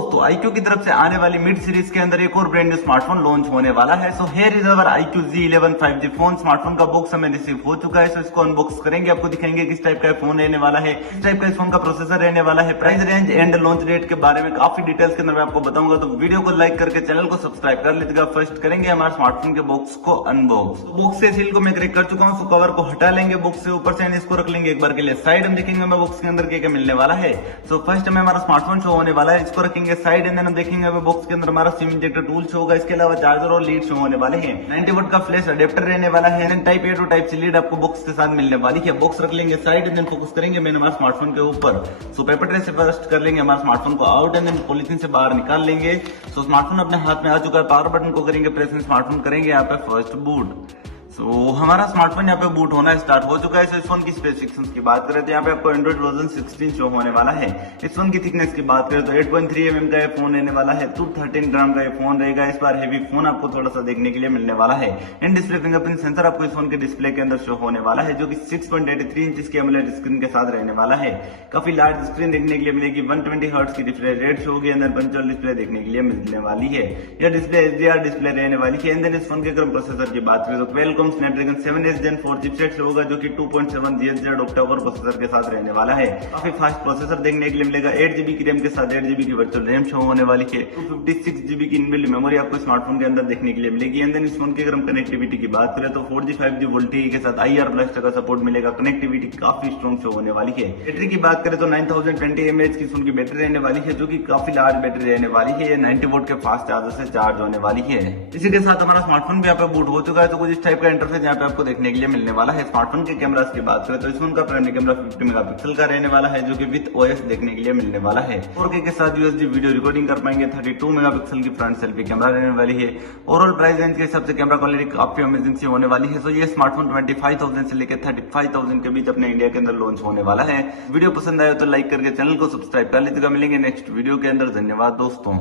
दोस्तों iQOO की तरफ से आने वाली मिड सीरीज के अंदर एक और ब्रांड न्यू स्मार्टफोन लॉन्च होने वाला है। So here is our iQOO Z11 5G phone. Smartphone का बॉक्स हमें रिसीव हो चुका है। सो इसको अनबॉक्स करेंगे, आपको दिखाएंगे किस टाइप का फोन रहने वाला है, किस टाइप का इस फोन का प्रोसेसर रहने वाला है, price range and launch date के बारे में काफी डिटेल्स के अंदर मैं आपको बताऊंगा। तो वीडियो को लाइक करके चैनल को सब्सक्राइब कर लीजिएगा। फर्स्ट करेंगे हमारे स्मार्टफोन के बॉक्स को अनबॉक्स। बॉक्स से सील को मैं क्रैक कर चुका हूँ। सो कवर को हटा लेंगे बॉक्स से, ऊपर से इसको रख लेंगे एक बार के लिए साइड। हम देखेंगे हमें बॉक्स के अंदर क्या मिलने वाला है। सो फर्स्ट हमें हमारा स्मार्टफोन शो होने वाला है, इसको रखेंगे साइड। एंड हम देखेंगे हमें बॉक्स के अंदर हमारा सिम इंजेक्टर टूल शो होगा। इसके अलावा चार्जर और लीड शो होने वाले हैं। 90 वोल्ट का फ्लैश अडेप्टर रहने वाला है। And type A to type C lead आपको बॉक्स के साथ मिलने वाली है। बॉक्स रख लेंगे साइड एंड देन फोकस करेंगे मैंने हमारे स्मार्टफोन के ऊपर। सो पेपर ट्रे से फर्स्ट कर लेंगे हमारे स्मार्टफोन को आउट एंड देन पॉलिथीन से बाहर निकाल लेंगे। सो स्मार्टफोन अपने हाथ में आ चुका है। पावर बटन को करेंगे प्रेस, स्मार्टफोन करेंगे यहाँ पे फर्स्ट बूट। तो हमारा स्मार्टफोन यहाँ पे बूट होना स्टार्ट हो चुका है। इस फोन की स्पेसिफिकेशंस की बात करें तो यहाँ पे आपको एंड्रॉइड वर्जन 16 शो होने वाला है। इस फोन की थिकनेस की बात करें तो 8.3 mm का ये फोन रहने वाला है। 213 ग्राम का ये फोन रहेगा। इस बार हेवी फोन आपको थोड़ा सा देखने के लिए मिलने वाला है। इन डिस्प्ले फिंगरप्रिंट सेंसर आपको इस फोन के डिस्प्ले के अंदर शो होने वाला है, जो कि 6.83 इंच की एमोलेड स्क्रीन के साथ रहने वाला है। काफी लार्ज स्क्रीन देखने के लिए मिलेगी। 120 हर्ट्ज की रिफ्रेश रेट शो होगी। अंदर पंचुअल डिस्प्ले देखने के लिए मिलने वाली है। यह डिस्प्ले HDR डिस्प्ले रहने वाली है। इस फोन के अगर प्रोसेसर की बात करें तो क्वालकॉम स्नैपड्रैगन 7 Gen 4 चिपसेट से होगा, जो कि 2.7 GHz ऑक्टा-कोर प्रोसेसर के साथ रहने वाला है। काफी फास्ट प्रोसेसर देखने के लिए मिलेगा। 8GB की रैम के साथ 8GB की वर्चुअल रैम शो होने वाली है। 256GB की इनबिल्ट मेमोरी आपको स्मार्टफोन के अंदर देखने के लिए मिलेगी। एंड देन इस फोन की अगर हम कनेक्टिविटी की बात करें तो 4G 5G वोल्टी के साथ IR ब्लास्ट का सपोर्ट मिलेगा। कनेक्टिविटी काफी स्ट्रॉन्ग शो होने वाली है। बैटरी की बात करें तो 9020 mAh की फोन की बैटरी रहने वाली है, जो कि काफी लार्ज बैटरी रहने वाली है। 90 वोल्ट के फास्ट चार्जर से चार्ज होने वाली है। इसी के साथ हमारा स्मार्टफोन भी यहाँ पे बूट हो चुका है। तो कुछ इस टाइप का इंटरफेस यहाँ पे आपको देखने के लिए मिलने वाला है। स्मार्टफोन के कैमरास की बात करें तो इस फोन का प्राइमरी कैमरा 50 मेगापिक्सल का रहने वाला है, जो कि विद OS देखने के लिए मिलने वाला है। 4K के साथ USB वीडियो रिकॉर्डिंग कर पाएंगे। 32 मेगापिक्सल की फ्रंट सेल्फी कैमरा रहने वाली है। ओवरऑल प्राइस रेंज के हिसाब से कैमरा क्वालिटी काफी अमेजिंग सी होने वाली है। सो ये स्मार्टफोन 25,000 से लेकर 35,000 के बीच अपने इंडिया के अंदर लॉन्च होने वाला है। वीडियो पसंद आए तो लाइक करके चैनल को सब्सक्राइब कर लीजिएगा। मिलेंगे नेक्स्ट वीडियो के अंदर। धन्यवाद दोस्तों।